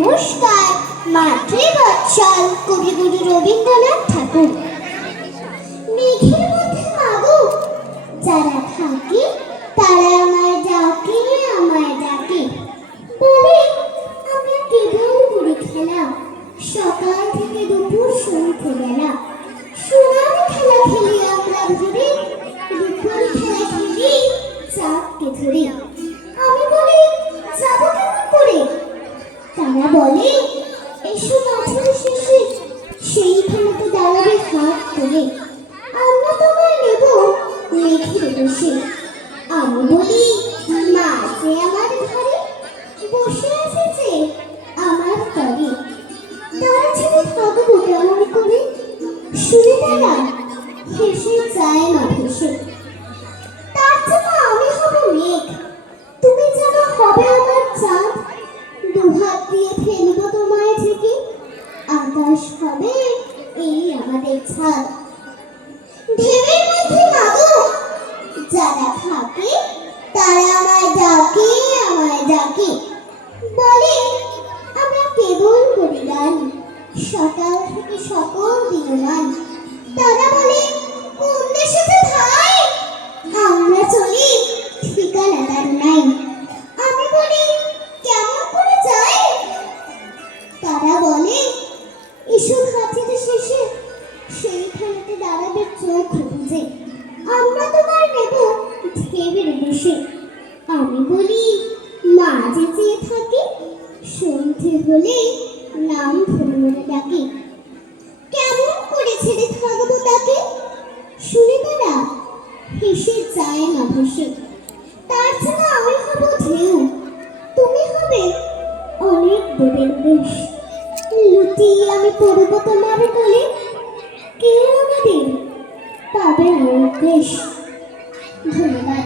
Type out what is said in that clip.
নমস্কার। মাতৃবৎসল কবিগুরু রবীন্দ্রনাথ ঠাকুর। মেঘের মধ্যে মাগো যারা থাকে, তারা আমায় ডাকে, আমায় ডাকে। বলে আমরা কেবল করি খেলা, সকাল থেকে দুপুর সন্ধ্যে বেলা। সোনার খেলা খেলি আমরা ধরে, দুপুর খেলা খেলি চাঁদকে ধরে। আমি বলি যাবো কেমন করে? তারা বলে এসো মাঠের শেষে, সেইখানেতে দাঁড়াবে হাত তুলে, আমরা তোমায় নেব মেঘের বসে। আমি বলি মা যে আমার ঘরে বসে আছে যে আমার তরে, তারা ছেড়ে থাকবো কেমন করে? শুনে তারা হেসে যায় না ভেসে। তার জন্য আমি হব মেঘ, তুমি যেন হবে আমার চাঁদ। দুহাত দিয়ে ফেলবো তোমায় থেকে, আকাশ হবে এই আমাদের ছাদ। ঢেউয়ের মধ্যে মাগো যারা থাকে, তারা আমায় ডাকে, আমায় ডাকে। বলে আমরা কেবল করি গান, সকাল থেকে সকল দিনমান। তারা বলে কোন দেশে যে ভাই, আমরা চলি ঠিকানা তার নাই। আমি বলি কেমন করে যাই? তারা বলে এসো ঘাটের শেষে, সেইখানেতে দাঁড়াবে চোখ বুঝে, আমরা তোমার নেব ঢেউয়ের বসে। আমি বলি মা যে চেয়ে থাকে, সন্ধে হলে নাম ধরে মনে ডাকে। কেমন করে ছেড়ে থাকবো তাকে? শুনে তারা হেসে যায় না ভেসে। তার জন্য আমি হব ঢেউ, তুমি হবে অনেক দূরের দেশ। লুটিয়ে আমি পড়ব তোমার কোলে, কেউ আমাদের পাবে না দেশ। ধন্যবাদ।